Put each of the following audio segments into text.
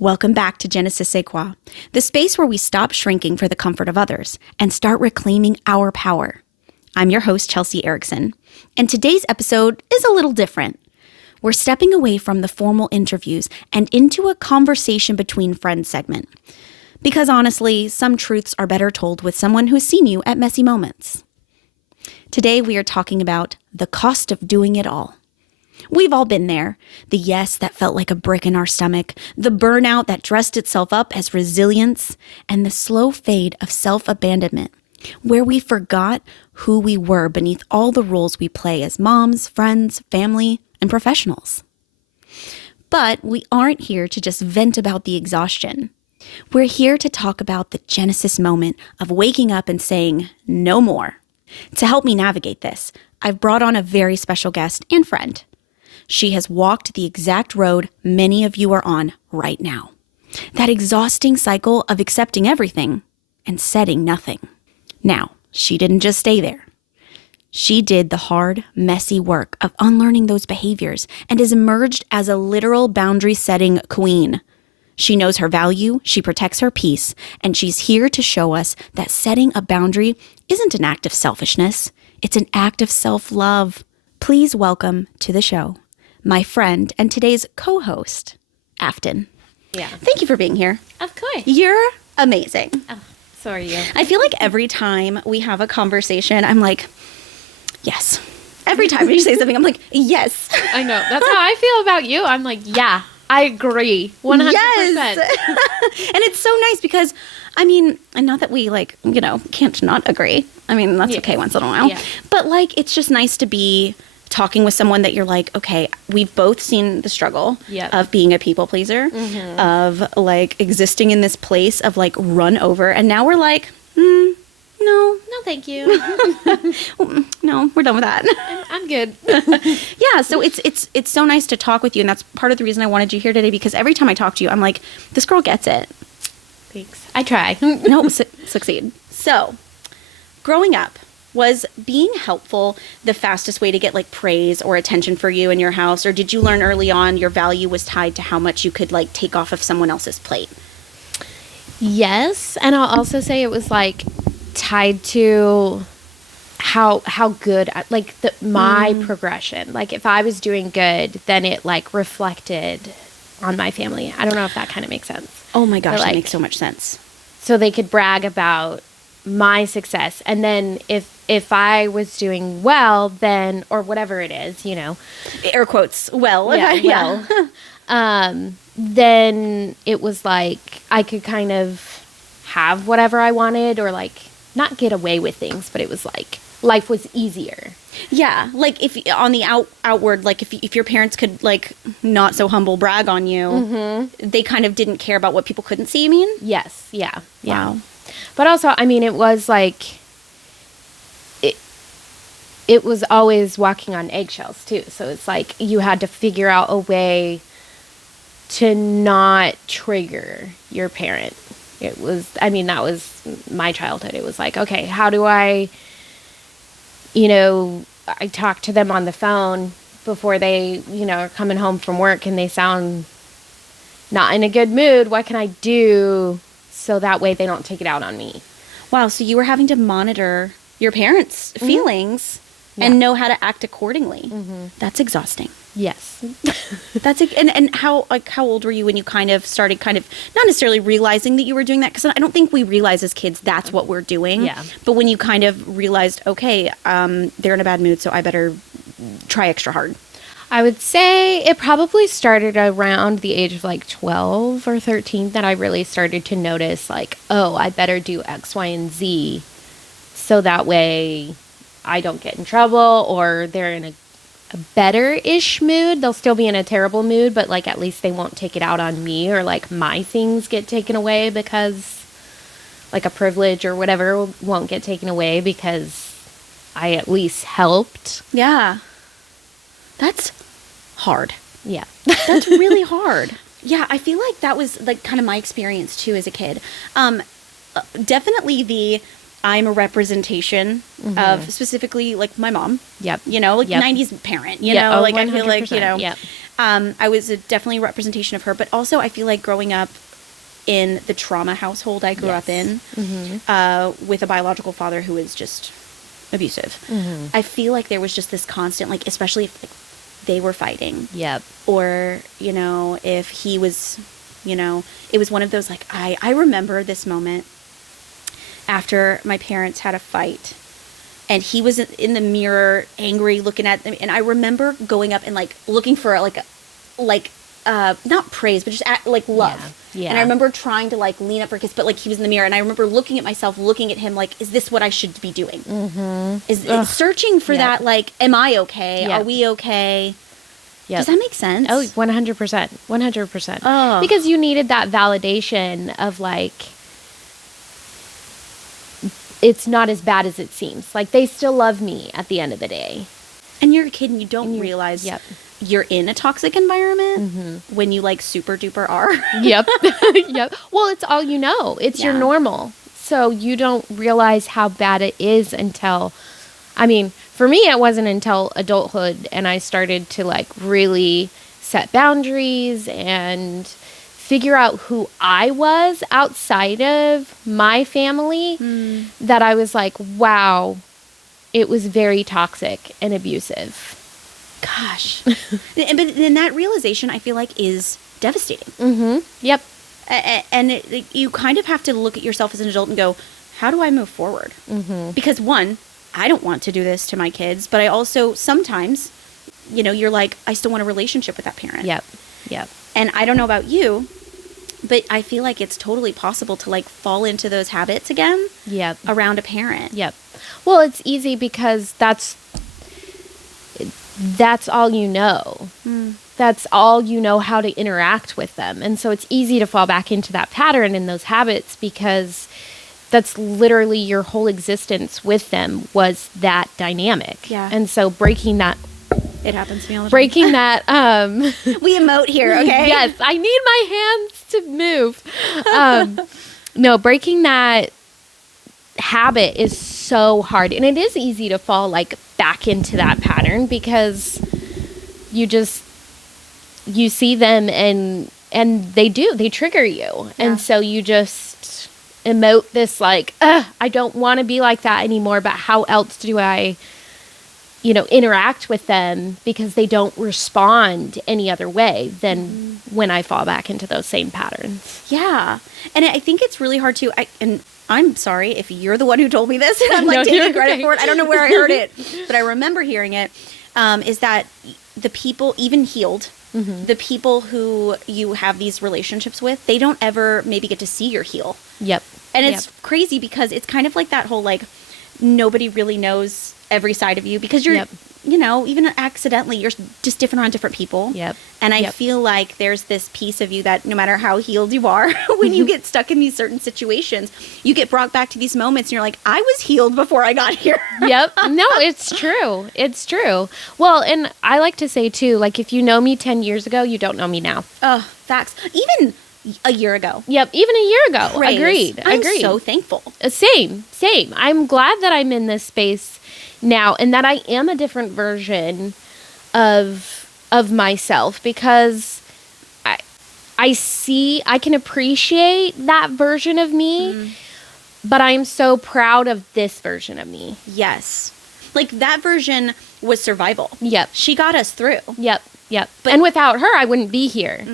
Welcome back to Genesis Sais Quoi, the space where we stop shrinking for the comfort of others and start reclaiming our power. I'm your host, Chelsea Erickson, and today's episode is a little different. We're stepping away from the formal interviews and into a conversation between friends segment. Because honestly, some truths are better told with someone who's seen you at messy moments. Today, we are talking about the cost of doing it all. We've all been there. The yes that felt like a brick in our stomach, the burnout that dressed itself up as resilience, and the slow fade of self-abandonment, where we forgot who we were beneath all the roles we play as moms, friends, family, and professionals. But we aren't here to just vent about the exhaustion. We're here to talk about the Genesis moment of waking up and saying, no more. To help me navigate this, I've brought on a very special guest and friend. She has walked the exact road many of you are on right now. That exhausting cycle of accepting everything and setting nothing. Now, she didn't just stay there. She did the hard, messy work of unlearning those behaviors and has emerged as a literal boundary-setting queen. She knows her value, she protects her peace, and she's here to show us that setting a boundary isn't an act of selfishness. It's an act of self-love. Please welcome to the show my friend and today's co-host, Afton. Yeah. Thank you for being here. Of course. You're amazing. Oh, so are you. I feel like every time we have a conversation, I'm like, yes. Every time you say something, I'm like, yes. I know. That's how I feel about you. I'm like, yeah, I agree. 100%. Yes. And it's so nice because, I mean, and not that we can't not agree. I mean, that's okay once in a while. Yeah. But it's just nice to be talking with someone that you're like, okay, we've both seen the struggle of being a people pleaser, of existing in this place of run over. And now we're like, no, thank you. No, we're done with that. I'm good. Yeah. So it's so nice to talk with you. And that's part of the reason I wanted you here today, because every time I talk to you, I'm like, this girl gets it. Thanks. I try. No, succeed. So growing up, was being helpful the fastest way to get praise or attention for you in your house? Or did you learn early on your value was tied to how much you could take off of someone else's plate? Yes. And I'll also say it was tied to how good, my progression. If I was doing good, then it reflected on my family. I don't know if that kind of makes sense. Oh my gosh, that makes so much sense. So they could brag about my success, and then if I was doing well, then, or whatever it is, air quotes, well, then it was I could kind of have whatever I wanted, or not get away with things, but it was life was easier. Yeah, if on the outward, if your parents could not so humble brag on you, they kind of didn't care about what people couldn't see. You mean? Yes. Yeah. Yeah. Wow. But also, I mean, it was it was always walking on eggshells too. So it's you had to figure out a way to not trigger your parent. It was, I mean, that was my childhood. It was okay, how do I talk to them on the phone before they, are coming home from work and they sound not in a good mood. What can I do so that way they don't take it out on me? Wow. So you were having to monitor your parents' feelings and know how to act accordingly. That's exhausting. Yes. That's and how old were you when you kind of started not necessarily realizing that you were doing that? Because I don't think we realize as kids that's what we're doing. Yeah. But when you kind of realized, okay, they're in a bad mood, so I better try extra hard. I would say it probably started around the age of 12 or 13 that I really started to notice oh, I better do X, Y, and Z so that way I don't get in trouble, or they're in a better-ish mood. They'll still be in a terrible mood, but at least they won't take it out on me, or my things get taken away because a privilege or whatever won't get taken away because I at least helped. Yeah. That's hard. Yeah. That's really hard. Yeah, I feel like that was kind of my experience too as a kid. Definitely I'm a representation of specifically my mom. Yep. 90s parent, I feel 100%. Yep. I was definitely a representation of her, but also I feel like growing up in the trauma household I grew up in, with a biological father who was just abusive. I feel like there was just this constant, like, especially if like, they were fighting. Yep. Or, you know, if he was, you know, it was one of those, like, I remember this moment after my parents had a fight. And he was in the mirror, angry, looking at them. And I remember going up and, like, looking for, not praise, but just, like, love. Yeah. And I remember trying to, like, lean up for a kiss, but, like, he was in the mirror. And I remember looking at myself, looking at him, like, is this what I should be doing? Is searching for that, like, am I okay? Are we okay? Does that make sense? Oh, 100%. 100%. Because you needed that validation of, like, it's not as bad as it seems. Like, they still love me at the end of the day. And you're a kid and you don't realize you're in a toxic environment when you, like, super duper are. Yep. Well, it's all you know. It's your normal. So you don't realize how bad it is until, I mean, for me, it wasn't until adulthood and I started to, like, really set boundaries and figure out who I was outside of my family that I was like, wow, it was very toxic and abusive. Gosh. But then that realization, I feel like, is devastating. Yep. And you kind of have to look at yourself as an adult and go, how do I move forward? Because one, I don't want to do this to my kids, but I also sometimes, you know, you're like, I still want a relationship with that parent. Yep. And I don't know about you, but I feel like it's totally possible to, like, fall into those habits again around a parent. Well, it's easy because that's all you know. That's all you know how to interact with them. And so it's easy to fall back into that pattern and those habits because that's literally your whole existence with them was that dynamic. And so breaking that... It happens to me all the time. Breaking that... we emote here, okay? Yes, I need my hands to move. No, breaking that habit is so hard. And it is easy to fall, like, back into that pattern because you see them and they trigger you. And so you just emote this, like, I don't want to be like that anymore, but how else do I... you know, interact with them because they don't respond any other way than when I fall back into those same patterns. Yeah. And I think it's really hard to, and I'm sorry if you're the one who told me this and I'm like taking credit for it. I don't know where I heard it, but I remember hearing it, is that the people, even healed, the people who you have these relationships with, they don't ever maybe get to see your heal. And it's crazy because it's kind of like that whole, like, nobody really knows every side of you because you're, you know, even accidentally, you're just different around different people. And I feel like there's this piece of you that no matter how healed you are, when you get stuck in these certain situations, you get brought back to these moments and you're like, I was healed before I got here. No, it's true. It's true. Well, and I like to say too, like, if you know me 10 years ago, you don't know me now. Facts. Even a year ago. Even a year ago. Agreed. I'm so thankful. Same. I'm glad that I'm in this space now and that I am a different version of myself because I can appreciate that version of me, but I'm so proud of this version of me. Yes. Like, that version was survival. She got us through. But, and without her, I wouldn't be here.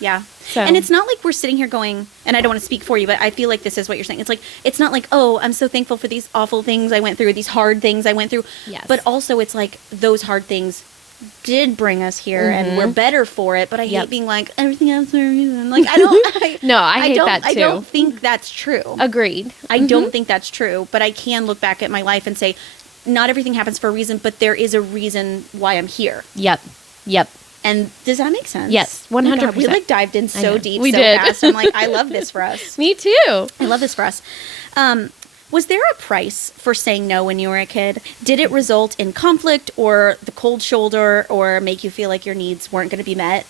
Yeah. So. And it's not like we're sitting here going, and I don't want to speak for you, but I feel like this is what you're saying. It's like, it's not like, oh, I'm so thankful for these awful things I went through, these hard things I went through. But also it's like those hard things did bring us here and we're better for it. But I hate being like, everything else for a reason. Like, I don't. No, I hate that too. I don't think that's true. Agreed. I don't think that's true. But I can look back at my life and say, not everything happens for a reason, but there is a reason why I'm here. And does that make sense? Yes, 100%. God, we, like, dived in so deep, we so did. fast. I'm like, I love this for us. Me too. I love this for us. Was there a price for saying no when you were a kid? Did it result in conflict or the cold shoulder or make you feel like your needs weren't going to be met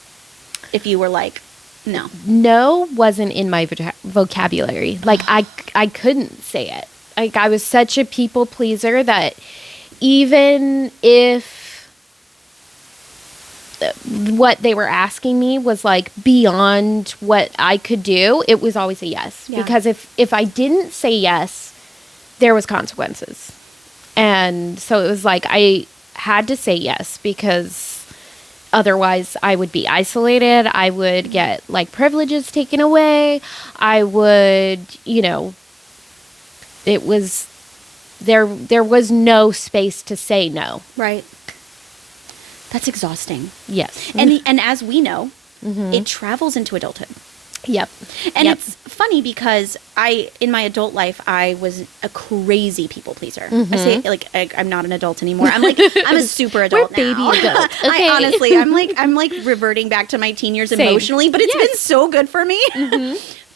if you were like, no? No wasn't in my vocabulary. Like, I couldn't say it. Like, I was such a people pleaser that even if what they were asking me was like beyond what I could do, it was always a yes. Yeah. Because if I didn't say yes, there was consequences. And so it was like I had to say yes, because otherwise I would be isolated. I would get like privileges taken away. I would, it was, there was no space to say no. Right. That's exhausting. Yes. And as we know, it travels into adulthood. Yep. And it's funny because in my adult life, I was a crazy people pleaser. I say like I'm not an adult anymore. I'm a super adult We're now. baby adult. Okay. I honestly, I'm like reverting back to my teen years emotionally, but it's been so good for me.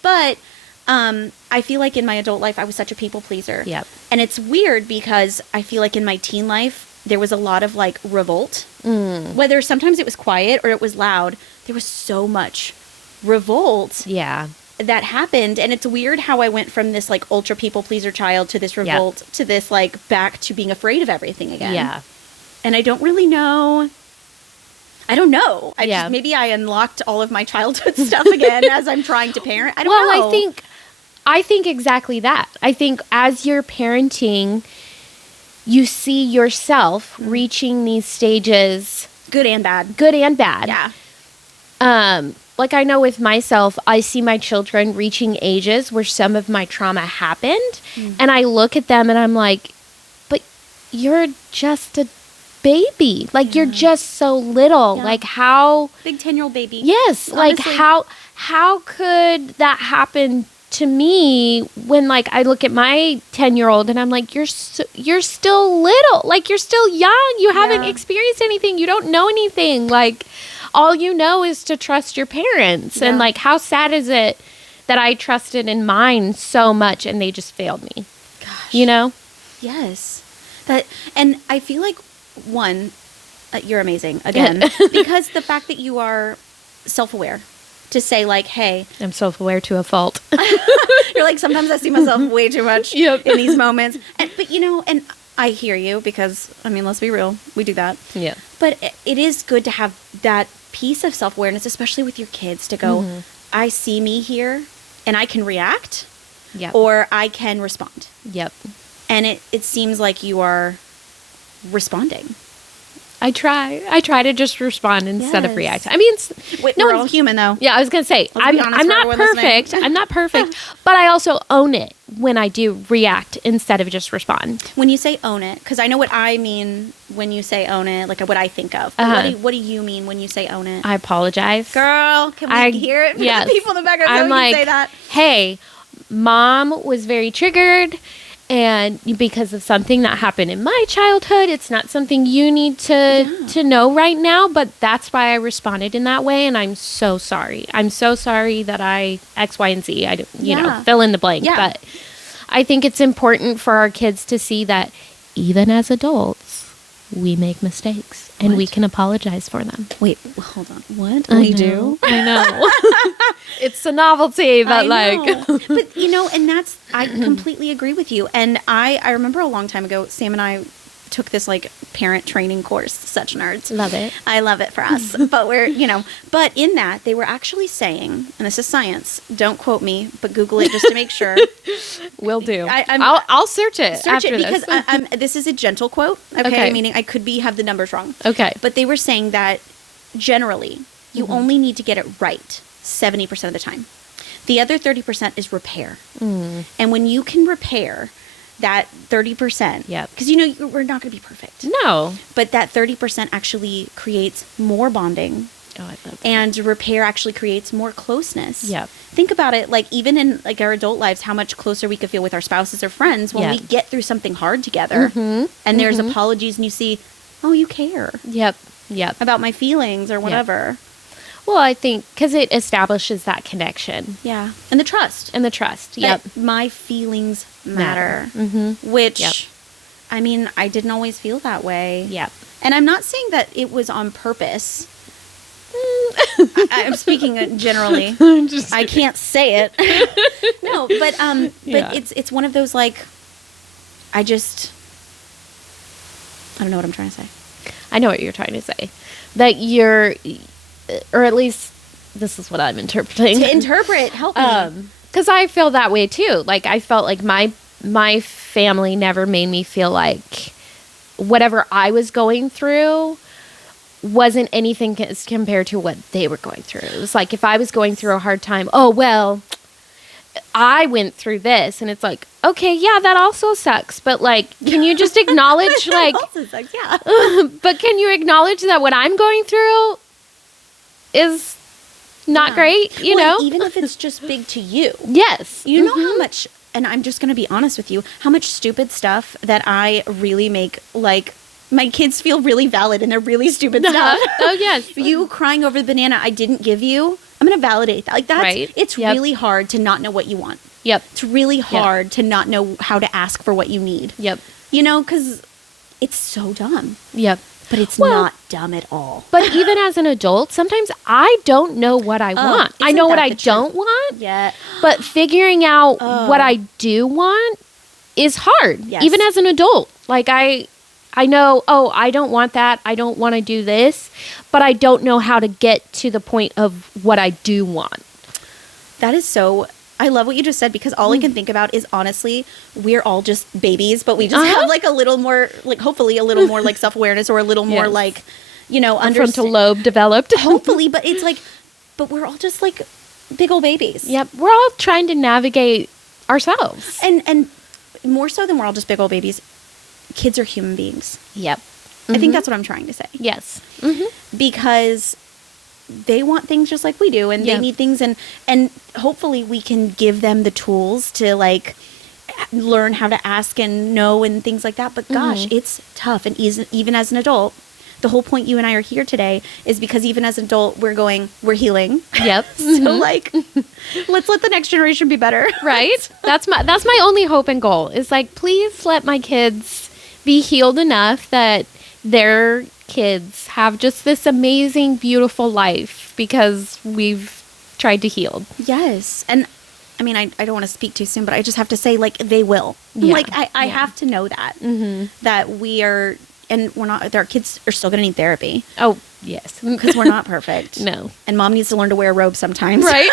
But I feel like in my adult life, I was such a people pleaser. Yep. And it's weird because I feel like in my teen life, there was a lot of like revolt. Whether sometimes it was quiet or it was loud, there was so much revolt that happened. And it's weird how I went from this like ultra people pleaser child to this revolt to this like back to being afraid of everything again. Yeah. And I don't really know. I don't know. Maybe I unlocked all of my childhood stuff again as I'm trying to parent. I don't know. Well, I think exactly that. I think as you're parenting, you see yourself reaching these stages. Good and bad. Yeah. Like I know with myself, I see my children reaching ages where some of my trauma happened. And I look at them and I'm like, but you're just a baby. Like you're just so little. Yeah. Like how... Big 10-year-old baby. Yes. Honestly. Like how could that happen to me when like I look at my 10-year-old and I'm like, you're still little. Like you're still young. You haven't experienced anything. You don't know anything. Like all you know is to trust your parents. And like how sad is it that I trusted in mine so much and they just failed me. Gosh. Yes. And I feel like one, you're amazing again, because the fact that you are self-aware to say like, hey, I'm self-aware to a fault. You're like, sometimes I see myself way too much in these moments. But and I hear you because, I mean, let's be real. We do that. Yeah. But it is good to have that piece of self-awareness, especially with your kids, to go, I see me here and I can react or I can respond. Yep. And it seems like you are responding. I try to just respond instead of react. I mean, we're all human though. Yeah, I was gonna say I'm not perfect. I'm not perfect, but I also own it when I do react instead of just respond. When you say own it, because I know what I mean when you say own it, like what I think of. What do you mean when you say own it? I apologize, girl. Can we hear it? Yes. The people in the background. I'm like, say that. Hey, mom was very triggered. And because of something that happened in my childhood, it's not something you need to know right now, but that's why I responded in that way, and I'm so sorry. I'm so sorry that I X, Y, and Z. Fill in the blank. Yeah. But I think it's important for our kids to see that even as adults, we make mistakes, and we can apologize for them. Wait, hold on. What? We do? I know. It's a novelty, but But, and that's, I completely agree with you. And I remember a long time ago, Sam and I took this like parent training course, such nerds. Love it. I love it for us. But but in that they were actually saying, and this is science, don't quote me, but Google it just to make sure. Will do. I'll search it after because this. This is a gentle quote. Okay. Meaning I could have the numbers wrong. Okay. But they were saying that generally you only need to get it right 70% of the time. The other 30% is repair. And when you can repair that 30%, because we're not going to be perfect. No. But that 30% actually creates more bonding. Oh, I love that. And repair actually creates more closeness. Yeah. Think about it, like even in like our adult lives, how much closer we could feel with our spouses or friends when we get through something hard together. And there's apologies and you see, oh, you care. Yep. About my feelings or whatever. Well, I think because it establishes that connection. Yeah. And the trust. Yep. That my feelings matter. Which, I mean, I didn't always feel that way. Yep. And I'm not saying that it was on purpose. I'm speaking generally. I can't say it. No, but it's one of those like, I don't know what I'm trying to say. I know what you're trying to say. That you're, or at least this is what I'm interpreting. To interpret, help me. Because I feel that way too. Like I felt like my family never made me feel like whatever I was going through wasn't anything as compared to what they were going through. It was like if I was going through a hard time, oh well, I went through this, and it's like, okay, yeah, that also sucks. But like, can you just acknowledge like, also sucks, yeah. but can you acknowledge that what I'm going through is not great, you know? Even if it's just big to you. Yes. You know how much, and I'm just going to be honest with you, how much stupid stuff that I really make, like, my kids feel really valid in their really stupid stuff. Oh, yes. You crying over the banana I didn't give you, I'm going to validate that. Like, that's, Right. it's really hard to not know what you want. Yep. It's really hard to not know how to ask for what you need. Yep. You know, because it's so dumb. Yep. But it's not dumb at all. But even as an adult, sometimes I don't know what I want. I know what I don't want. Yeah. But figuring out what I do want is hard. Yes. Even as an adult. Like I know, oh, I don't want that. I don't want to do this. But I don't know how to get to the point of what I do want. That is so... I love what you just said, because all I can think about is, honestly, we're all just babies, but we just have like a little more, like, hopefully a little more like self-awareness, or a little more like, you know, frontal lobe developed. Hopefully, but it's like, but we're all just like big old babies. Yep. We're all trying to navigate ourselves. And more so than we're all just big old babies, kids are human beings. Yep. I think that's what I'm trying to say. Yes. Because they want things just like we do, and they need things, and hopefully we can give them the tools to like learn how to ask and know and things like that. But gosh, it's tough. And even as an adult, the whole point you and I are here today is because even as an adult, we're healing. Yep. So like, let's let the next generation be better. Right? That's my only hope and goal is like, please let my kids be healed enough that their kids have just this amazing, beautiful life because we've tried to heal. Yes. And I mean, I don't want to speak too soon, but I just have to say, like, they will. Yeah. Like, I have to know that. That we are, and we're not, our kids are still going to need therapy. Oh, yes. Because we're not perfect. No. And mom needs to learn to wear a robe sometimes. Right?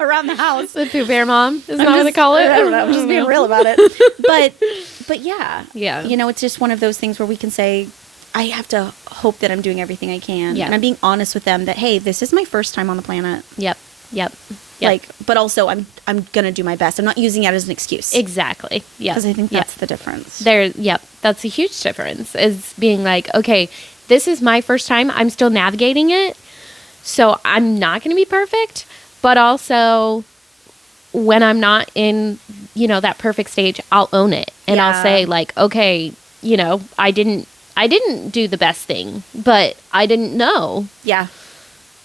Around the house. The Pooh Bear mom is not what they call it. I don't know. I'm just being real about it. But yeah. Yeah. You know, it's just one of those things where we can say, I have to hope that I'm doing everything I can. Yeah. And I'm being honest with them that, hey, this is my first time on the planet. Yep. Like, but also I'm going to do my best. I'm not using it as an excuse. Exactly. Yeah. Because I think that's the difference. That's a huge difference, is being like, okay, this is my first time. I'm still navigating it. So I'm not going to be perfect, but also when I'm not in, you know, that perfect stage, I'll own it. And I'll say like, okay, you know, I didn't do the best thing, but I didn't know. Yeah.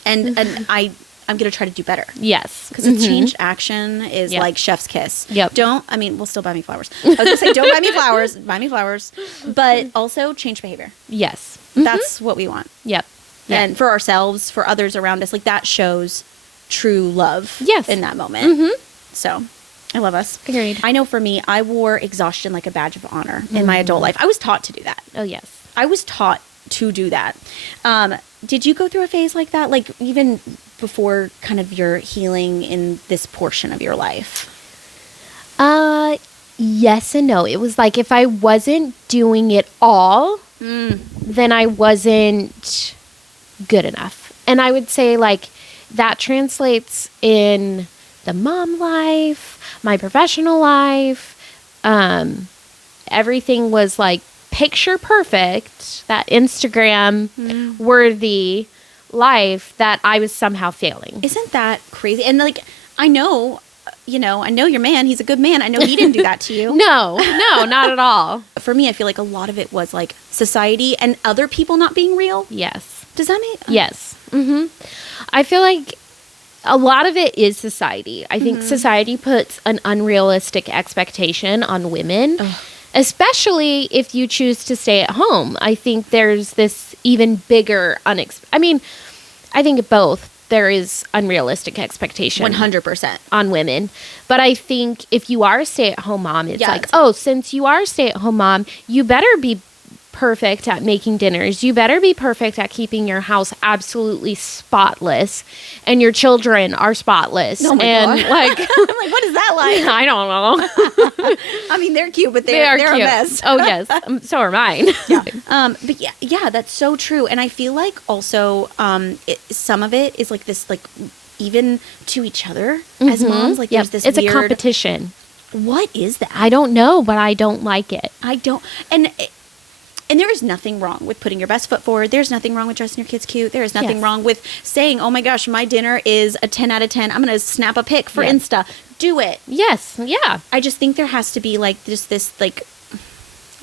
And I'm going to try to do better. Yes. Because a changed action is like chef's kiss. Yep. Well, still buy me flowers. I was going to say, don't buy me flowers. Buy me flowers. But also change behavior. Yes. That's what we want. Yep. And for ourselves, for others around us, like that shows true love. Yes. In that moment. So I love us. Agreed. I know for me, I wore exhaustion like a badge of honor in my adult life. I was taught to do that. Oh, yes. I was taught to do that. Did you go through a phase like that? Like even before kind of your healing in this portion of your life? Yes and no. It was like if I wasn't doing it all, then I wasn't good enough. And I would say like that translates in the mom life, my professional life. Everything was like picture perfect, that Instagram worthy life that I was somehow failing. Isn't that crazy? And like, I know your man, he's a good man. I know he didn't do that to you. No, not at all. For me, I feel like a lot of it was like society and other people not being real. Yes. Does that make... Yes. I feel like a lot of it is society. I think society puts an unrealistic expectation on women, especially if you choose to stay at home. I think there's this even bigger I think both. There is unrealistic expectation 100% on women. But I think if you are a stay-at-home mom, it's like, oh, since you are a stay-at-home mom, you better be perfect at making dinners. You better be perfect at keeping your house absolutely spotless, and your children are spotless. Oh my and God. like, I'm like, what is that like? I don't know. I mean, they're cute, but they're cute. a mess. Oh yes, so are mine. But yeah, that's so true. And I feel like also some of it is like this, like even to each other as moms, like there's this It's weird, a competition. What is that? I don't know, but I don't like it. I don't, and there is nothing wrong with putting your best foot forward. There's nothing wrong with dressing your kids cute. There is nothing Yes. wrong with saying, oh my gosh, my dinner is a 10 out of 10. I'm going to snap a pic for Yes. Insta. Do it. Yes, yeah. I just think there has to be like just this like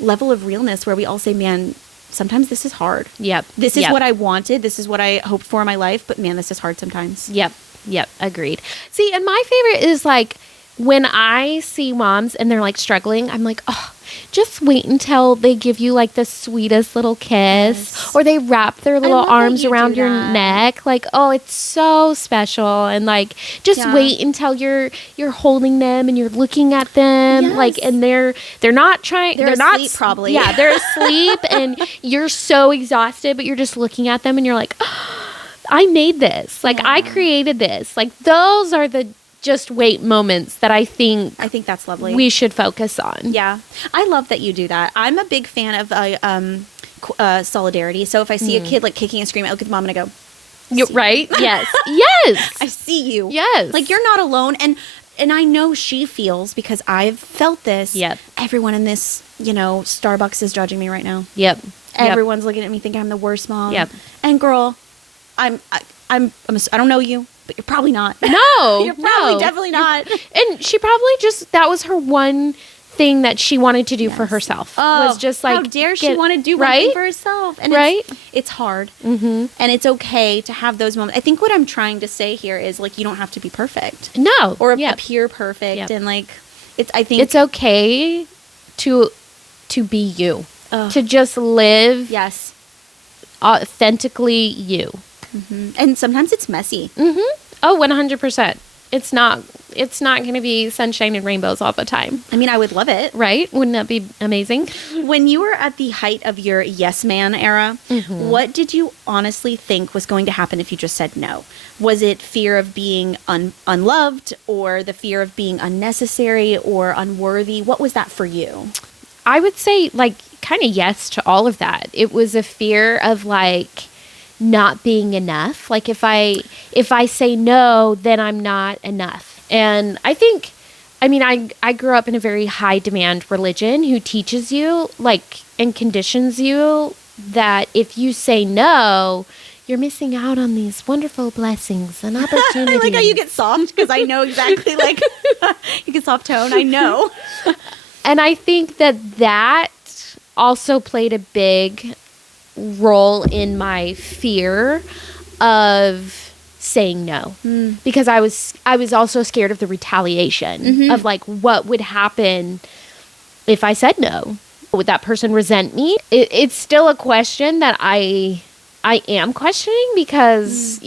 level of realness where we all say, man, sometimes this is hard. Yep. This is Yep. what I wanted. This is what I hoped for in my life. But man, this is hard sometimes. Yep. Agreed. See, and my favorite is like when I see moms and they're like struggling, I'm like, oh, just wait until they give you like the sweetest little kiss, Yes. or they wrap their little love that arms you around do your that. neck. Like, oh, it's so special. And like, just Yeah. wait until you're holding them and you're looking at them. Yes. Like, and they're not trying. They're not asleep, probably. Yeah, they're asleep, and you're so exhausted, but you're just looking at them and you're like, oh, I made this. Like, I created this. Like, those are the just wait moments that I think that's lovely. we should focus on. Yeah. I love that you do that. I'm a big fan of solidarity. So if I see a kid like kicking and screaming, I look at the mom and I go, You're right? Yes. Yes. I see you. Yes. Like you're not alone. And I know she feels, because I've felt this. Yep. Everyone in this, Starbucks is judging me right now. Yep. Everyone's looking at me thinking I'm the worst mom. Yep. And girl, I don't know you, but you're probably not. No. You're probably no. definitely not. And she probably that was her one thing that she wanted to do for herself. Was just like, how dare she want to do one right? thing for herself? And Right? it's hard. Mm-hmm. And it's okay to have those moments. I think what I'm trying to say here is like, you don't have to be perfect No. or Yep. appear perfect. Yep. And like, I think It's okay to be you. Ugh. To just live yes. authentically you. And sometimes it's messy. Oh, 100%. It's not going to be sunshine and rainbows all the time. I mean, I would love it. Right? Wouldn't that be amazing? When you were at the height of your yes man era, what did you honestly think was going to happen if you just said no? Was it fear of being unloved, or the fear of being unnecessary or unworthy? What was that for you? I would say like kind of yes to all of that. It was a fear of like not being enough. Like if I say no, then I'm not enough. And I think, I grew up in a very high demand religion who teaches you like and conditions you that if you say no, you're missing out on these wonderful blessings and opportunities. I like how you get soft, because I know exactly like you get soft tone. I know. And I think that also played a big role in my fear of saying no, because I was also scared of the retaliation of like what would happen if I said no. Would that person resent me? It's still a question that I am questioning, because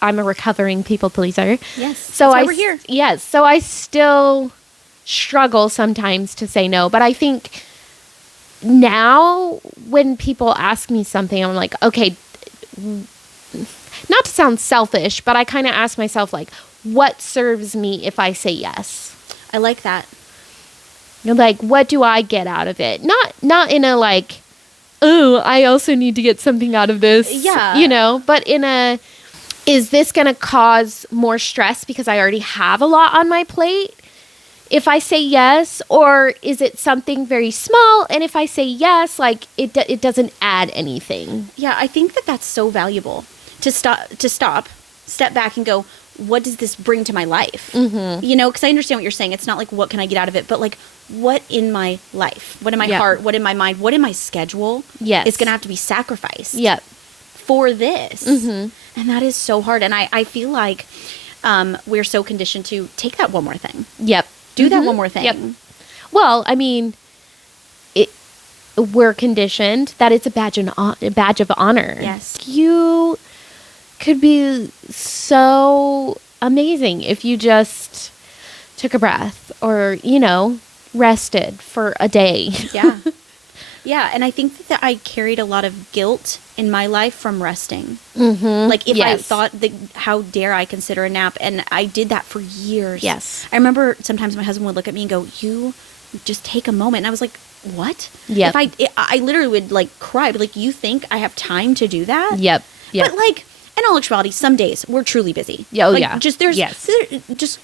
I'm a recovering people pleaser. Yes. So that's why we're here. Yes. So I still struggle sometimes to say no, but I think now when people ask me something, I'm like, okay, not to sound selfish, but I kind of ask myself like, what serves me if I say yes? I like that. Like, what do I get out of it? Not in a like, oh, I also need to get something out of this. Yeah. But in a, is this going to cause more stress because I already have a lot on my plate if I say yes? Or is it something very small, and if I say yes, like it doesn't add anything? Yeah, I think that's so valuable to step back and go, what does this bring to my life? Because I understand what you're saying. It's not like, what can I get out of it? But like, what in my life, what in my heart, what in my mind, what in my schedule is going to have to be sacrificed for this? And that is so hard. And I feel like we're so conditioned to take that one more thing. Do that one more thing. Well, we're conditioned that it's a badge of honor. Yes. You could be so amazing if you just took a breath or, rested for a day. Yeah. Yeah, and I think that I carried a lot of guilt in my life from resting. Mm-hmm. Like if I thought that, how dare I consider a nap? And I did that for years. Yes. I remember sometimes my husband would look at me and go, "You just take a moment." And I was like, "What?" Yep. I literally would like cry, but like, you think I have time to do that? Yep. But like, in all actuality, some days we're truly busy. Oh, like, yeah.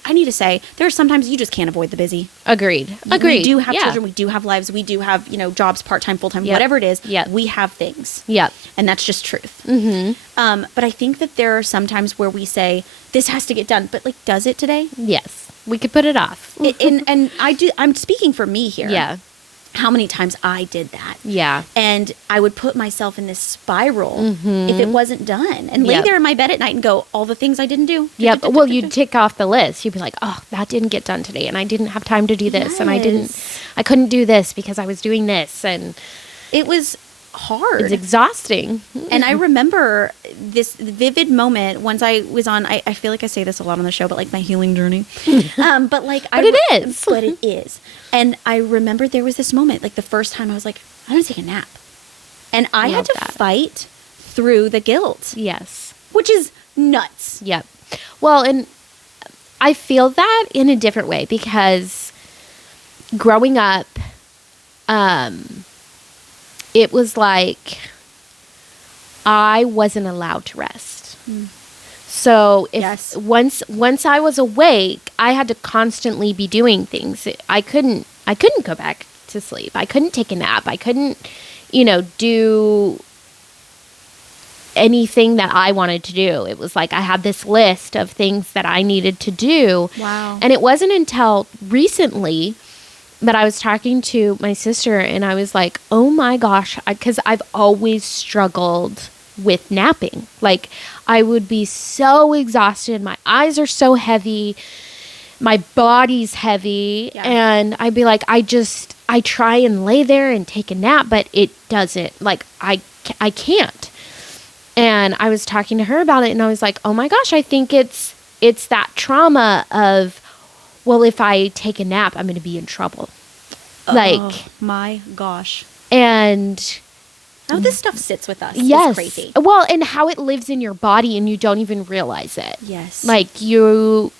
I need to say, there are sometimes you just can't avoid the busy. Agreed. We do have children. We do have lives. We do have, jobs, part-time, full-time, whatever it is. Yep. We have things. Yep. And that's just truth. Mm-hmm. But I think that there are some times where we say, this has to get done. But like, does it today? Yes. We could put it off. And I'm speaking for me here. Yeah. How many times I did that. Yeah. And I would put myself in this spiral if it wasn't done. And lay Yep. there in my bed at night and go, all the things I didn't do. Yep. Well, you'd tick off the list. You'd be like, oh, that didn't get done today. And I didn't have time to do this. And I couldn't do this because I was doing this. And it was hard. it's exhausting. And I remember this vivid moment once I was on, I feel like I say this a lot on the show, but like my healing journey. But it is. But it is. And I remember there was this moment, like the first time I was like, I'm going to take a nap. And I had to fight through the guilt. Yes. Which is nuts. Yep. Well, and I feel that in a different way because growing up, it was like I wasn't allowed to rest. So once I was awake, I had to constantly be doing things. I couldn't go back to sleep. I couldn't take a nap. I couldn't, do anything that I wanted to do. It was like I had this list of things that I needed to do. Wow. And it wasn't until recently that I was talking to my sister and I was like, oh my gosh, because I've always struggled with napping. Like I would be so exhausted. My eyes are so heavy. My body's heavy. Yeah. And I'd be like, I try and lay there and take a nap, but it doesn't, like, I can't. And I was talking to her about it and I was like, oh my gosh, I think it's that trauma of, well, if I take a nap, I'm going to be in trouble. Oh my gosh. And how this stuff sits with us yes. is crazy. Well, and how it lives in your body and you don't even realize it. Yes. Like you,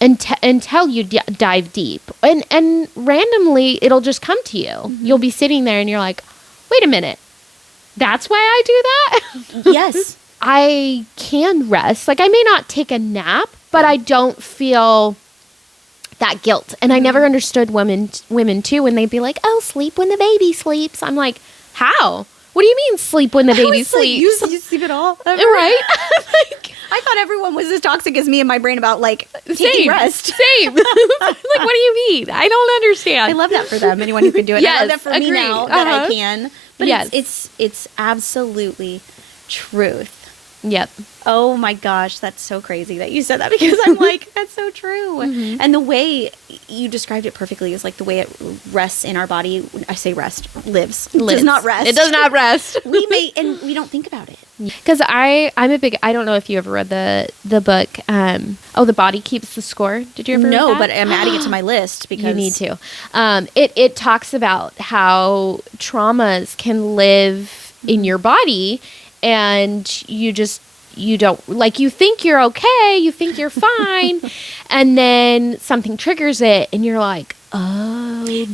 until you dive deep. And randomly, it'll just come to you. Mm-hmm. You'll be sitting there and you're like, wait a minute. That's why I do that? Yes. I can rest. Like I may not take a nap, but I don't feel that guilt. And I never understood women too when they'd be like, oh, sleep when the baby sleeps. I'm like, how? What do you mean sleep when the baby sleeps? Like, you sleep at all? Right? Like, I thought everyone was as toxic as me in my brain about like taking rest. Same. Like, what do you mean? I don't understand. I love that for them. Anyone who can do it. Yes, I love that for me now that I can. But yes. it's absolutely truth. Yep. Oh my gosh, that's so crazy that you said that because I'm like, that's so true. Mm-hmm. And the way you described it perfectly is like the way it rests in our body. I say lives. Does not rest. It does not rest. And we don't think about it. Because I'm a big, I don't know if you ever read the book, The Body Keeps the Score. Did you ever read that? No, but I'm adding it to my list because you need to. It talks about how traumas can live in your body and you don't, like, you think you're okay, you think you're fine, and then something triggers it, and you're like, oh,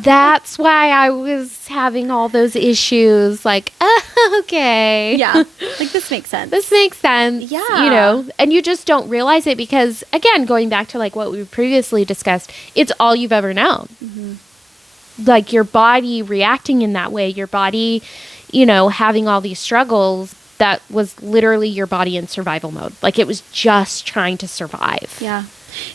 that's why I was having all those issues. Like, oh, okay. Yeah. Like, this makes sense. This makes sense. Yeah. And you just don't realize it because, again, going back to, like, what we previously discussed, it's all you've ever known. Mm-hmm. Like, your body reacting in that way, your body, having all these struggles, that was literally your body in survival mode. Like it was just trying to survive. Yeah.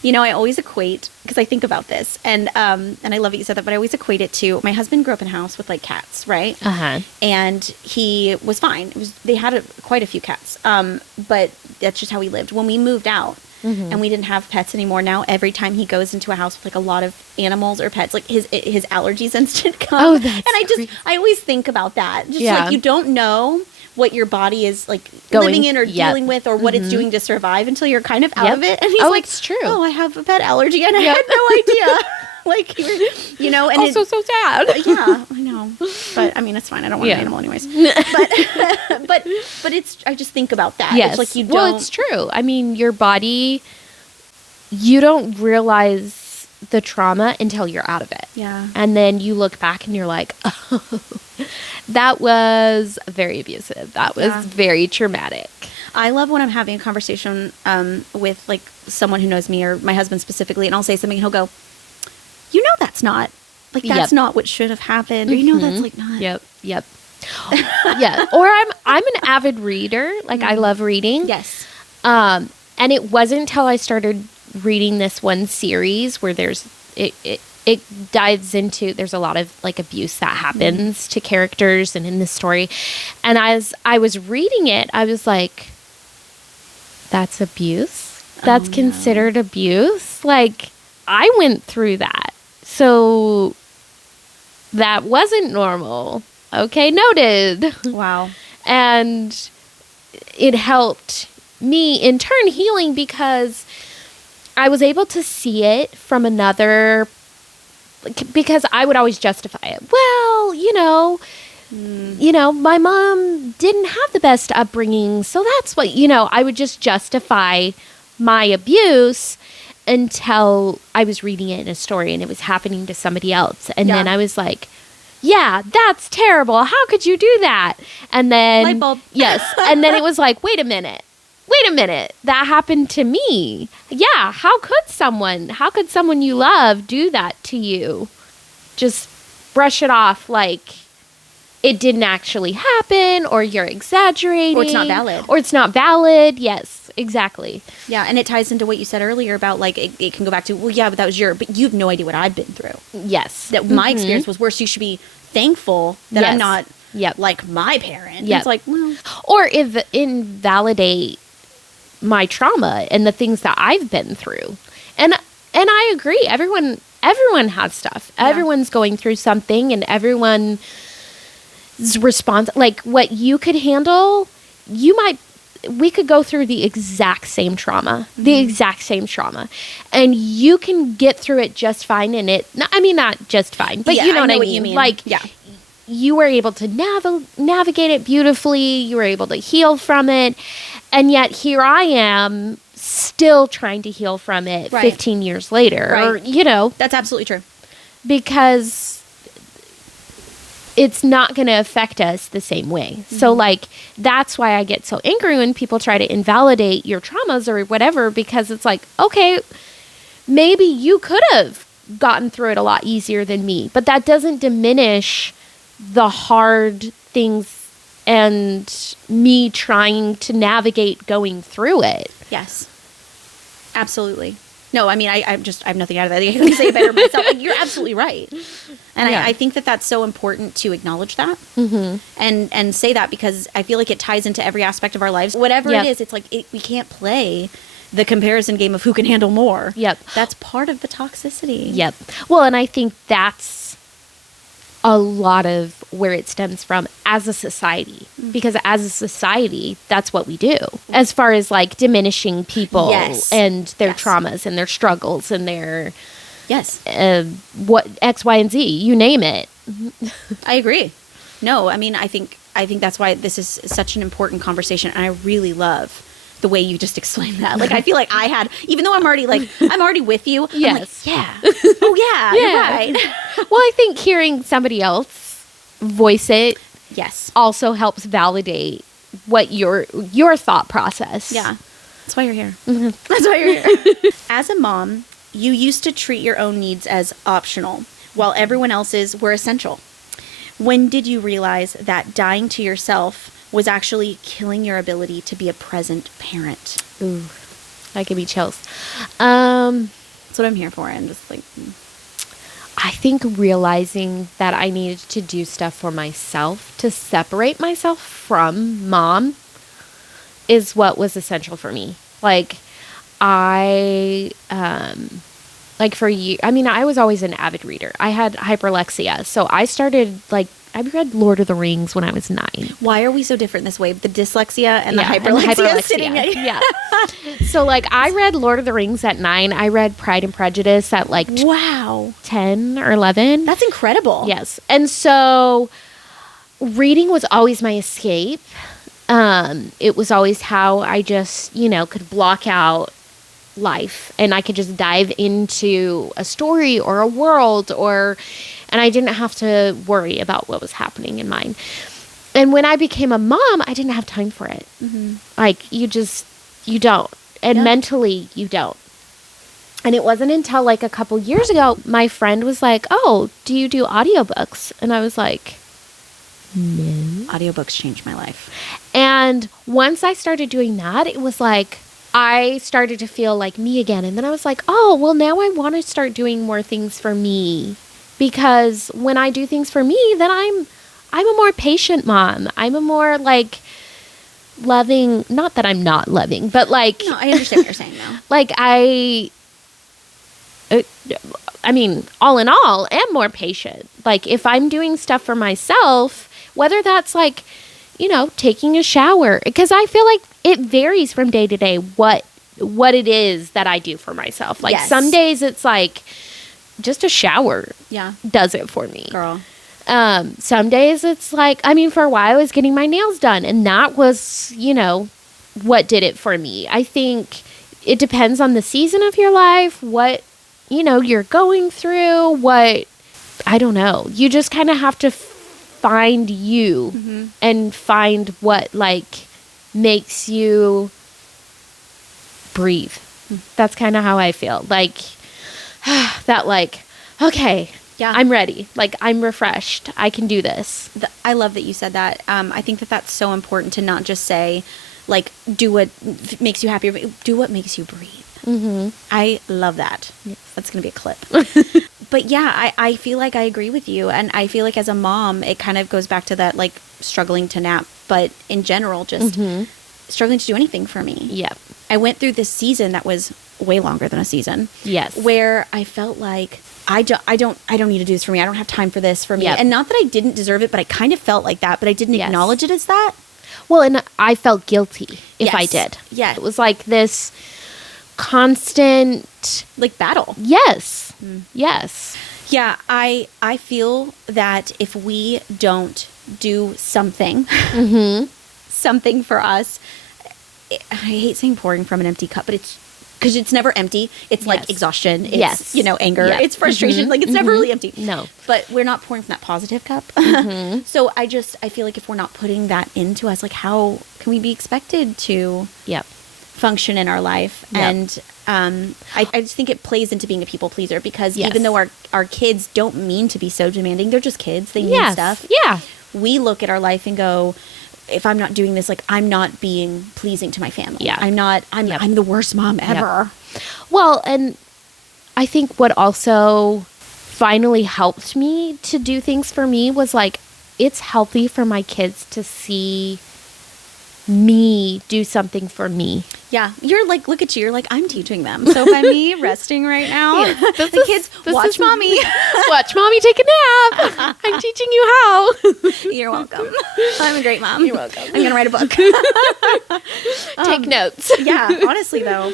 I always equate, because I think about this, and I love that you said that, but I always equate it to, my husband grew up in a house with like cats, right? Uh-huh. And he was fine. They had quite a few cats, but that's just how he lived. When we moved out, mm-hmm. and we didn't have pets anymore, now every time he goes into a house with like a lot of animals or pets, like his allergies instant come. Oh, that's I always think about that. Just like you don't know what your body is like living in or dealing with, or what mm-hmm. it's doing to survive until you're kind of out of it. And he's like, it's true. Oh, I have a pet allergy and I had no idea. Like, you know, and Also so sad. yeah, I know. But I mean, it's fine. I don't want an animal anyways. But it's, I just think about that. Yes. It's like you don't. Well, it's true. I mean, your body, you don't realize the trauma until you're out of it. Yeah. And then you look back and you're like, oh, that was very abusive. That was very traumatic. I love when I'm having a conversation with like someone who knows me or my husband specifically, and I'll say something and he'll go, you know, that's not not what should have happened. Or, you know, that's like not. Yep. Yeah. Or I'm an avid reader. Like I love reading. Yes. And it wasn't until I started reading this one series where it dives into, there's a lot of like abuse that happens to characters and in the story. And as I was reading it, I was like, that's abuse? That's considered abuse? Like, I went through that. So that wasn't normal. Okay, noted. Wow. And it helped me in turn healing because I was able to see it from another, because I would always justify it. Well, you know, my mom didn't have the best upbringing, so that's what, I would just justify my abuse until I was reading it in a story and it was happening to somebody else. And then I was like, yeah, that's terrible. How could you do that? And then, light bulb. Yes. And then it was like, wait a minute. That happened to me. Yeah. How could someone you love do that to you? Just brush it off like it didn't actually happen, or you're exaggerating. Or it's not valid. Yes, exactly. Yeah. And it ties into what you said earlier about like, it can go back to, well, yeah, but but you have no idea what I've been through. Yes. That my experience was worse. You should be thankful that I'm not like my parent. Yep. It's like, well. Or invalidate my trauma and the things that I've been through. And I agree. Everyone has stuff. Yeah. Everyone's going through something, and everyone's response, like what you could handle, we could go through the exact same trauma, and you can get through it just fine. And not just fine, but you know what I mean? You mean. Like, you were able to navigate it beautifully. You were able to heal from it. And yet here I am still trying to heal from it 15 years later. Right. Or, That's absolutely true. Because it's not going to affect us the same way. Mm-hmm. So, like, that's why I get so angry when people try to invalidate your traumas or whatever, because it's like, okay, maybe you could have gotten through it a lot easier than me, but that doesn't diminish the hard things and me trying to navigate going through it. Yes. Absolutely. No, I mean, I have nothing out of that. I can say it better myself. Like, you're absolutely right. And I think that that's so important to acknowledge that and say that, because I feel like it ties into every aspect of our lives. Whatever it is, it's like we can't play the comparison game of who can handle more. Yep. That's part of the toxicity. Yep. Well, and I think that's a lot of where it stems from as a society, because as a society, that's what we do as far as like diminishing people and their traumas and their struggles and their what X, Y, and Z, you name it. I agree. No, I mean, I think that's why this is such an important conversation, and I really love the way you just explained that. Like, I feel like I had, even though I'm already with you. Yes. I'm like, yeah. Oh yeah. You're right. Well, I think hearing somebody else voice it also helps validate what your thought process. Yeah. That's why you're here. Mm-hmm. That's why you're here. As a mom, you used to treat your own needs as optional, while everyone else's were essential. When did you realize that dying to yourself was actually killing your ability to be a present parent? Ooh, that give me chills. That's what I'm here for. I'm just like, I think realizing that I needed to do stuff for myself to separate myself from mom is what was essential for me. Like, I was always an avid reader. I had hyperlexia. So I started like Lord of the Rings when I was 9. Why are we so different this way? The dyslexia and the Yeah, hyperlexia sitting. Yeah. So like I read Lord of the Rings at 9. I read Pride and Prejudice at like Wow. 10 or 11. That's incredible. Yes. And so reading was always my escape. It was always how I just, could block out life and I could just dive into a story or a world and I didn't have to worry about what was happening in mine. And when I became a mom, I didn't have time for it. Mm-hmm. Like you don't. And mentally you don't. And it wasn't until like a couple years ago, my friend was like, "Oh, do you do audiobooks?" And I was like, "No." Audiobooks changed my life. And once I started doing that, it was like I started to feel like me again. And then I was like, oh, well, now I want to start doing more things for me. Because when I do things for me, then I'm a more patient mom. I'm a more like loving, not that I'm not loving, but like. No, I understand what you're saying though. Like I mean, all in all, am more patient. Like if I'm doing stuff for myself, whether that's like, taking a shower, because I feel like it varies from day to day what it is that I do for myself. Like some days it's like just a shower does it for me. Girl. Some days it's like, for a while I was getting my nails done and that was, what did it for me. I think it depends on the season of your life, what, you're going through, I don't know. You just kind of have to find you and find what like makes you breathe. That's kind of how I feel. Like that like, okay, I'm ready. Like I'm refreshed. I can do this. I love that you said that. I think that that's so important to not just say like, do what makes you happy, but do what makes you breathe. Mm-hmm. I love that. Yes. That's going to be a clip. But yeah, I feel like I agree with you. And I feel like as a mom, it kind of goes back to that, like struggling to nap, but in general, just struggling to do anything for me. Yep. I went through this season that was way longer than a season. Yes. Where I felt like I don't need to do this for me. I don't have time for this for me. Yep. And not that I didn't deserve it, but I kind of felt like that, but I didn't acknowledge it as that. Well, and I felt guilty if I did. Yeah. It was like this constant like battle. Yes. Yes. Yeah, I feel that if we don't do something, something for us, I hate saying pouring from an empty cup, but it's because it's never empty. It's like exhaustion. It's, anger. Yep. It's frustration. Like it's never really empty. No. But we're not pouring from that positive cup. So I feel like if we're not putting that into us, like how can we be expected to function in our life? Yep. And I just think it plays into being a people pleaser because even though our kids don't mean to be so demanding, they're just kids. They need stuff. Yeah. We look at our life and go, if I'm not doing this, like I'm not being pleasing to my family. Yeah. I'm the worst mom ever. Yep. Well, and I think what also finally helped me to do things for me was like, it's healthy for my kids to see me do something for me. Yeah. You're like, look at you. You're like, I'm teaching them. So by me resting right now, the kids watch mommy. Watch mommy take a nap. I'm teaching you how. You're welcome. I'm a great mom. You're welcome. I'm going to write a book. Take notes. Yeah. Honestly, though,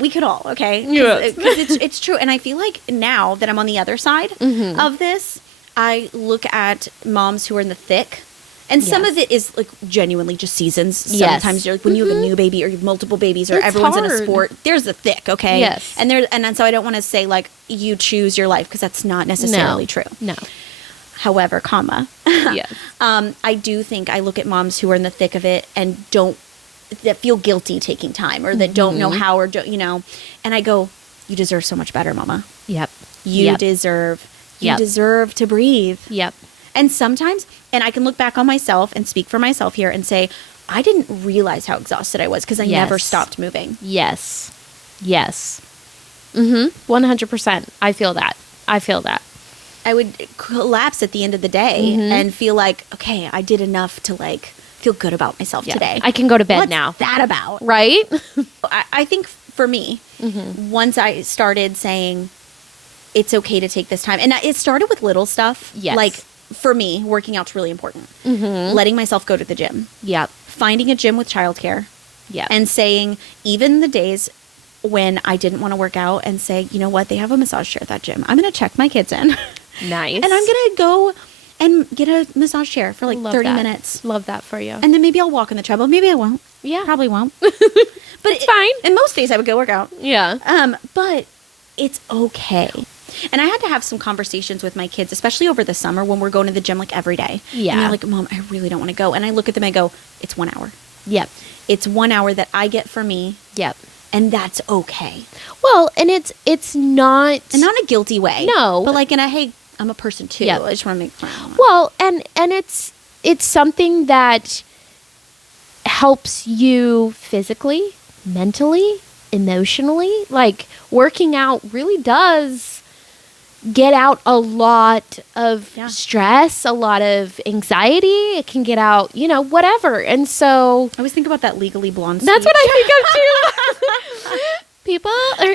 we could all, okay? Because it's true. And I feel like now that I'm on the other side of this, I look at moms who are in the thick. And some of it is like genuinely just seasons. Sometimes you're like when you have a new baby or you have multiple babies or it's everyone's hard. In a sport, there's the thick, okay? Yes. And so I don't want to say like you choose your life because that's not necessarily true. No. However, yes. I do think I look at moms who are in the thick of it and that feel guilty taking time or that don't know how or don't, and I go, you deserve so much better, mama. Yep. You deserve to breathe. Yep. And sometimes, and I can look back on myself and speak for myself here and say, I didn't realize how exhausted I was because I never stopped moving. Yes. 100%. I feel that. I would collapse at the end of the day and feel like, okay, I did enough to like feel good about myself today. I can go to bed What's now. That about? Right? I think for me, once I started saying, it's okay to take this time. And it started with little stuff. Yes. Like for me, working out's really important. Letting myself go to the gym. Yep. Finding a gym with childcare. Yep. And saying, even the days when I didn't want to work out, and say, you know what, they have a massage chair at that gym. I'm going to check my kids in. Nice. And I'm going to go and get a massage chair for like Love 30 that. minutes. Love that for you. And then maybe I'll walk on the treadmill. Maybe I won't. Yeah. Probably won't. But It's fine. And most days I would go work out. Yeah. But it's okay. And I had to have some conversations with my kids, especially over the summer when we're going to the gym like every day. Yeah. And they're like, Mom, I really don't want to go. And I look at them and I go, it's 1 hour. Yep. It's 1 hour that I get for me. Yep. And that's okay. Well, and it's not... And not in a guilty way. No. But like in a, hey, I'm a person too. Yep. I just want to make fun. Well, and it's something that helps you physically, mentally, emotionally. Like, working out really does get out a lot of stress, a lot of anxiety. It can get out, whatever. And so... I always think about that Legally Blonde That's speech. what I think of too. People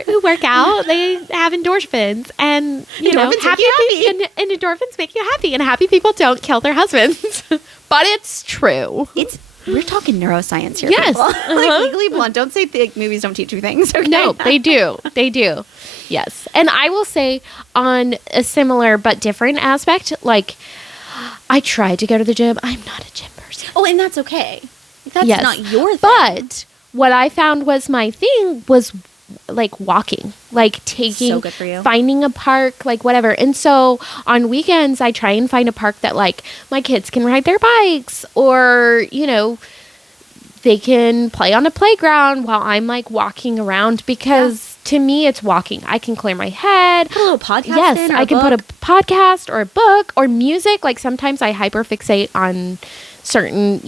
who work out, they have endorphins, and Endorphins make you happy. And endorphins make you happy, and happy people don't kill their husbands. But it's true. We're talking neuroscience here. Yes. People. Like Legally Blonde. Don't say movies don't teach you things. Okay? No, they do. They do. Yes. And I will say, on a similar but different aspect, like, I tried to go to the gym. I'm not a gym person. Oh, and that's okay. That's Yes. not your thing. But what I found was my thing was like walking, like taking, So good for you. finding a park, like whatever. And so on weekends, I try and find a park that like my kids can ride their bikes, or, they can play on a playground while I'm like walking around, because to me it's walking. I can clear my head. Put a little podcast Yes, in, or I can book. put a podcast or a book or music. Like sometimes I hyperfixate on certain,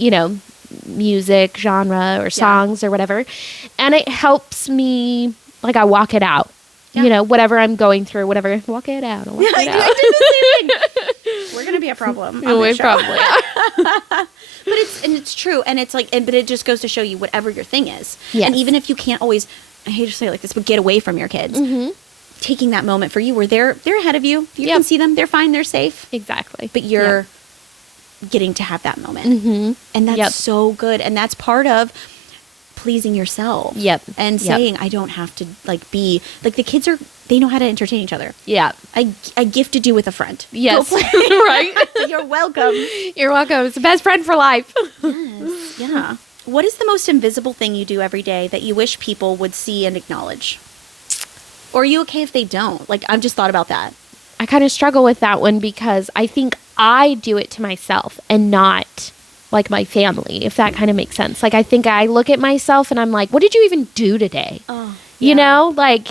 music genre or songs or whatever. And it helps me, like I walk it out. Yeah. Whatever I'm going through, whatever. Walk it out. Walk it out. I did the same thing. We're going to be a problem on We this show. probably are. But it's true. And it's like, but it just goes to show you whatever your thing is. Yes. And even if you can't always, I hate to say it like this, but get away from your kids. Mm-hmm. Taking that moment for you where they're ahead of you. You can see them. They're fine. They're safe. Exactly. But you're getting to have that moment. Mm-hmm. And that's Yep. so good. And that's part of pleasing yourself. Yep. And Yep. saying, I don't have to be like the kids they know how to entertain each other. Yeah. I gifted you with a friend. Yes. Go play. Right. You're welcome. You're welcome. It's the best friend for life. Yes. Yeah. What is the most invisible thing you do every day that you wish people would see and acknowledge? Or are you okay if they don't? Like, I've just thought about that. I kind of struggle with that one because I think I do it to myself and not like my family, if that kind of makes sense. Like, I think I look at myself and I'm like, what did you even do today? Oh, You know, like,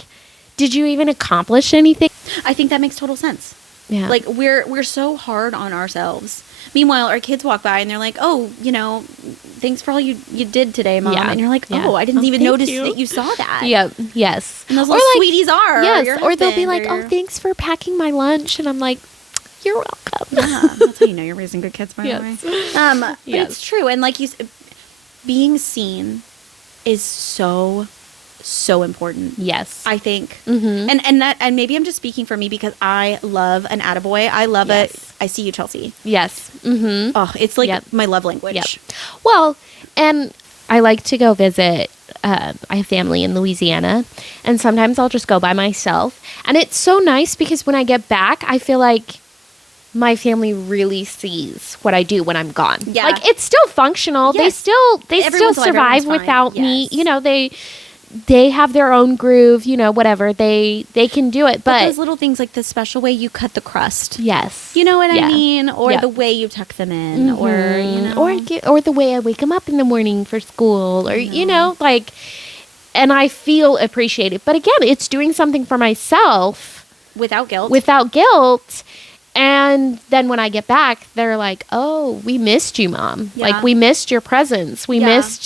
did you even accomplish anything? I think that makes total sense. Yeah. Like, we're so hard on ourselves. Meanwhile, our kids walk by and they're like, oh, thanks for all you did today, Mom. Yeah. And you're like, Yeah. oh, I didn't even Thank notice you. that you saw that. Yep. Yes. And those Or little like- sweeties are. Yes. Or they'll be husband, like, or oh, thanks for packing my lunch. And I'm like, you're welcome. Yeah, that's how you know you're raising good kids, by Yes. the way. But Yes. it's true. And like you said, being seen is so important. Yes. I think. Mm-hmm. And maybe I'm just speaking for me because I love an attaboy. I love Yes. it. I see you, Chelsea. Yes. Mm-hmm. Oh, it's like Yep. my love language. Yep. Well, and I like to go visit. I have family in Louisiana, and sometimes I'll just go by myself. And it's so nice because when I get back, I feel like my family really sees what I do when I'm gone. Yeah. Like, it's still functional. Yes. They still Everyone's life, survive everyone's fine. without me. Yes. You know, they have their own groove, whatever. They can do it. But But those little things like the special way you cut the crust. yes. You know what Yeah. I mean? Or Yep. the way you tuck them in. Or, Mhm. or the way I wake them up in the morning for school, or like, and I feel appreciated. But again, it's doing something for myself without guilt. without guilt. And then when I get back, they're like, "Oh, we missed you, Mom. Yeah. Like, we missed your presence. We Yeah. missed,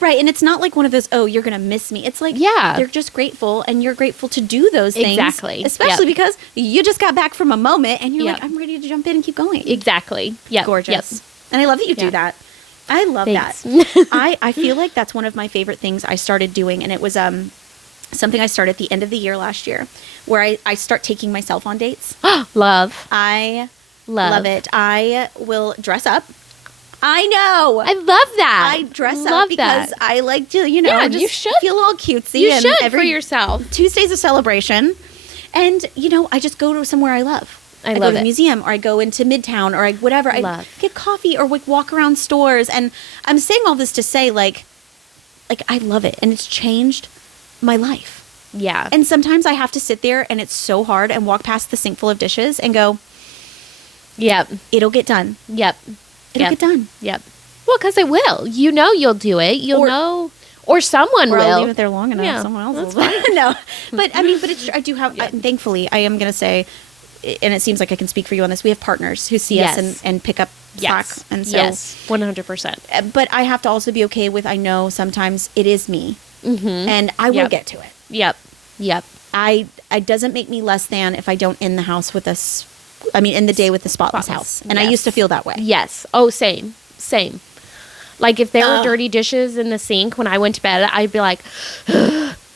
Right, and it's not like one of those, oh, you're going to miss me. It's like, Yeah. they're just grateful, and you're grateful to do those things. Exactly. Especially Yep. because you just got back from a moment, and you're Yep. like, I'm ready to jump in and keep going. exactly. Yeah, Gorgeous. And I love that you do Yeah. that. I love Thanks. that. I feel like that's one of my favorite things I started doing, and it was something I started at the end of the year last year, where I start taking myself on dates. Love. I Love it. I will dress up. I know. I love that. I dress up because I like to, just you should. feel all cutesy. You and should for yourself. Tuesday's a celebration. And, I just go to somewhere I love. I love go to it. the museum, or I go into Midtown, or whatever. I get coffee, or walk around stores. And I'm saying all this to say, like I love it. And it's changed my life. Yeah. And sometimes I have to sit there, and it's so hard, and walk past the sink full of dishes and go, yep. It'll get done. Yep. It'll get done. Yep. Well, because it will. You'll do it. You'll know. Or someone will. I'll leave it there long enough. Yeah, Someone else will. No. But it's, I do have, thankfully, I am going to say, and it seems like I can speak for you on this, we have partners who see us and pick up slack. And so, 100%. But I have to also be okay with, I know sometimes it is me. Mm-hmm. And I will get to it. Yep. It doesn't make me less than if I don't end the house with us. I mean, in the day with the spotless house. And I used to feel that way. Yes. Oh, same. Like if there were dirty dishes in the sink when I went to bed, I'd be like,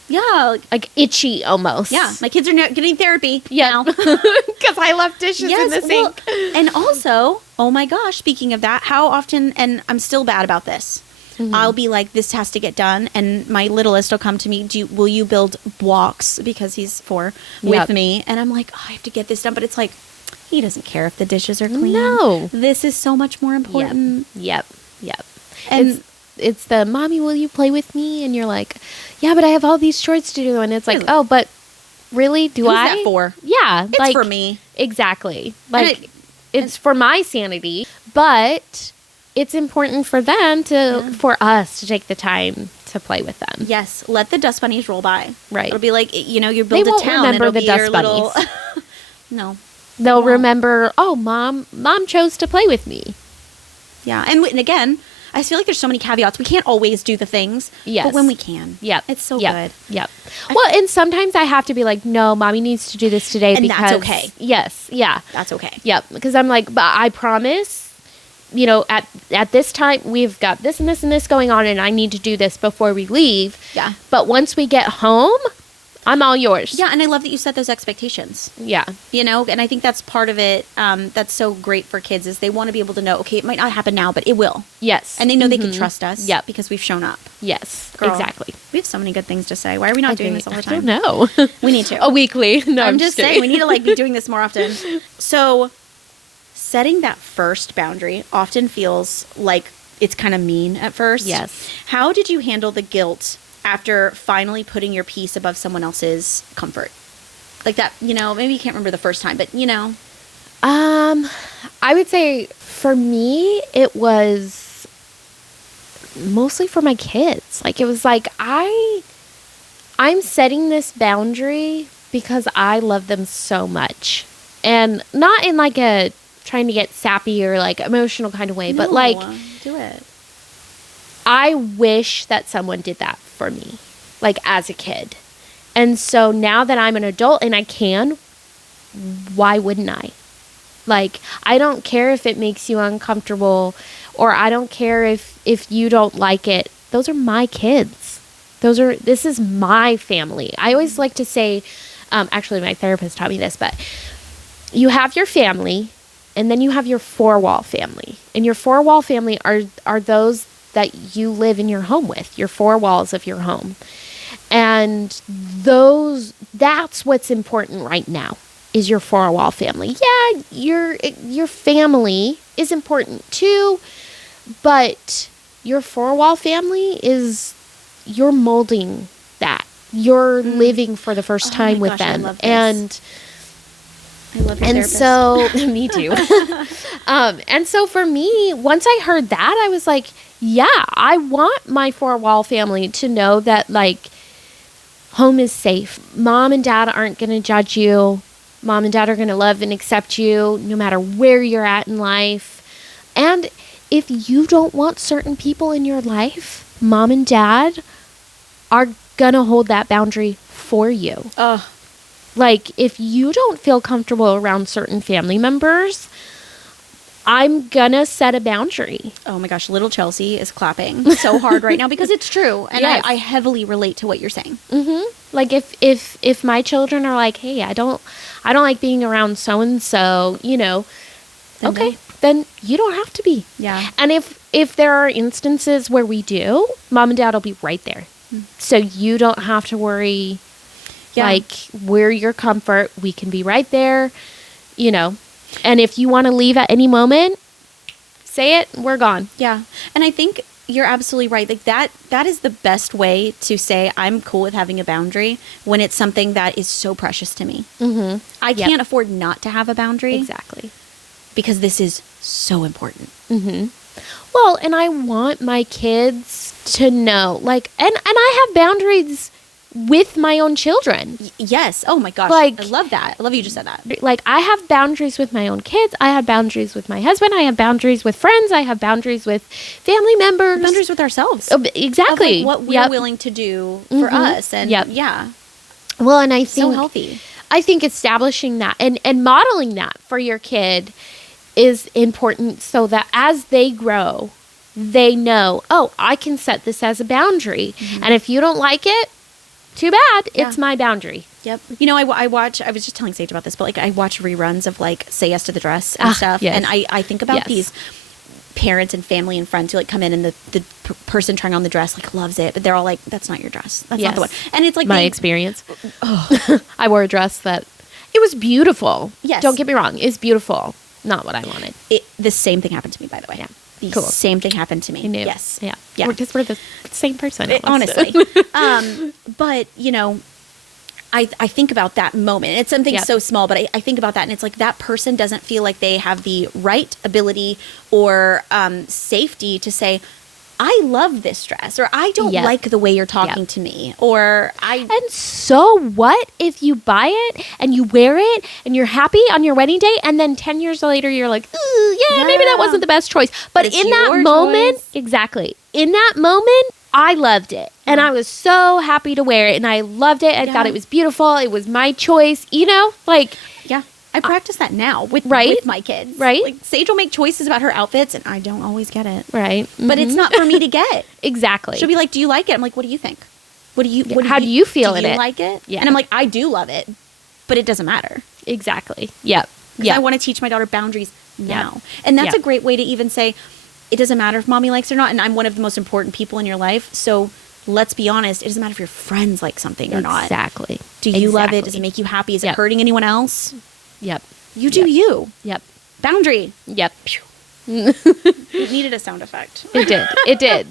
yeah, like itchy almost. Yeah. My kids are getting therapy now. Because I left dishes in the sink. And also, oh my gosh, speaking of that, how often, and I'm still bad about this, I'll be like, this has to get done. And my littlest will come to me, will you build blocks, because he's 4, with me? And I'm like, I have to get this done. But it's like, he doesn't care if the dishes are clean. No. This is so much more important. Yep. And it's the, Mommy, will you play with me? And you're like, yeah, but I have all these chores to do. And it's like, oh, but really? Who's that for? Yeah. It's for me. Exactly. Like, it's for my sanity. But it's important for them for us to take the time to play with them. Yes. Let the dust bunnies roll by. Right. It'll be like, you build a town. Remember the dust bunnies. No. They'll remember, oh, mom chose to play with me. Yeah. And again, I feel like there's so many caveats. We can't always do the things. Yes. But when we can. Yep. It's so good. Yep. Well, and sometimes I have to be like, no, Mommy needs to do this today. And because, that's okay. Yes. Yeah. That's okay. Yep. Because I'm like, but I promise, at this time, we've got this and this and this going on, and I need to do this before we leave. Yeah. But once we get home, I'm all yours. Yeah, and I love that you set those expectations. Yeah. And I think that's part of it that's so great for kids is they want to be able to know, okay, it might not happen now, but it will. Yes. And they know they can trust us. Yep. Because we've shown up. Yes. Girl, exactly. We have so many good things to say. Why are we not doing this all the time? I don't know. We need to. A weekly. No, I'm just saying, we need to be doing this more often. So setting that first boundary often feels like it's kind of mean at first. Yes. How How did you handle the guilt after finally putting your peace above someone else's comfort? Like that, maybe you can't remember the first time, but I would say for me, it was mostly for my kids. Like, it was like, I'm setting this boundary because I love them so much. And not in like a trying to get sappy or like emotional kind of way, but like, do it. I wish that someone did that for me, like as a kid. And so now that I'm an adult and I can, why wouldn't I? Like, I don't care if it makes you uncomfortable, or I don't care if you don't like it. Those are my kids. This is my family. I always like to say, actually my therapist taught me this, but you have your family and then you have your 4-wall family. And your 4-wall family are those that you live in your home with, your 4 walls of your home. And that's what's important right now, is your 4-wall family. Yeah, your family is important too, but your 4-wall family you're molding that. You're living for the first time with them. I love this. I love your therapist. So me too. And so for me, once I heard that, I was like, yeah, I want my 4-wall family to know that like home is safe. Mom and dad aren't going to judge you. Mom and dad are going to love and accept you no matter where you're at in life. And if you don't want certain people in your life, mom and dad are going to hold that boundary for you. Like, if you don't feel comfortable around certain family members, I'm gonna set a boundary. Oh my gosh, little Chelsea is clapping so hard right now because it's true. And yes. I heavily relate to what you're saying. Mm-hmm. Like if my children are like, hey, I don't like being around so-and-so, then you don't have to be. Yeah. And if there are instances where we do, mom and dad will be right there. So you don't have to worry. Yeah. Like, we're your comfort. We can be right there, you know. And if you want to leave at any moment, say it, we're gone. Yeah. And I think you're absolutely right. Like that is the best way to say I'm cool with having a boundary when it's something that is so precious to me. Mm-hmm. I can't afford not to have a boundary. Exactly. Because this is so important. Mm-hmm. Well, and I want my kids to know, like, and I have boundaries with my own children. Yes. Oh my gosh. Like, I love that. I love you just said that. Like, I have boundaries with my own kids. I have boundaries with my husband. I have boundaries with friends. I have boundaries with family members. Boundaries with ourselves. Exactly. Of, like, what we're willing to do for us. And yeah. Well, and I think so healthy. I think establishing that and modeling that for your kid is important so that as they grow, they know, oh, I can set this as a boundary. Mm-hmm. And if you don't like it, too bad. Yeah. It's my boundary. Yep. You know, I watch, I was just telling Sage about this, but like I watch reruns of like Say Yes to the Dress and stuff. Yes. And I think about these parents and family and friends who like come in and the person trying on the dress like loves it, but they're all like, that's not your dress. That's not the one. And it's like my experience. Oh. I wore a dress that it was beautiful. Yes. Don't get me wrong. It's beautiful. Not what I wanted. The same thing happened to me, by the way. Yeah. The same thing happened to me. I knew. Yes. Yeah. Yeah. Because we're the same person. Honestly. But, you know, I think about that moment. It's something so small, but I think about that, and it's like that person doesn't feel like they have the right ability or safety to say, I love this dress, or I don't like the way you're talking to me, or And so what if you buy it and you wear it and you're happy on your wedding day, and then 10 years later you're like, maybe that wasn't the best choice. But in that moment, in that moment, I loved it. And I was so happy to wear it, and I loved it. I thought it was beautiful. It was my choice, you know, like. Yeah. I practice that now with my kids. Right. Like Sage will make choices about her outfits, and I don't always get it. Right. Mm-hmm. But it's not for me to get. Exactly. She'll be like, do you like it? I'm like, what do you think? How do you feel in it? Do you like it? Yeah. And I'm like, I do love it, but it doesn't matter. Exactly. Yep. Because I want to teach my daughter boundaries now. And that's a great way to even say, it doesn't matter if mommy likes it or not, and I'm one of the most important people in your life, so let's be honest, it doesn't matter if your friends like something or not. Exactly. Do you love it? Does it make you happy? Is it hurting anyone else? Yep. You do you. Yep. Boundary. Yep. It needed a sound effect. It did.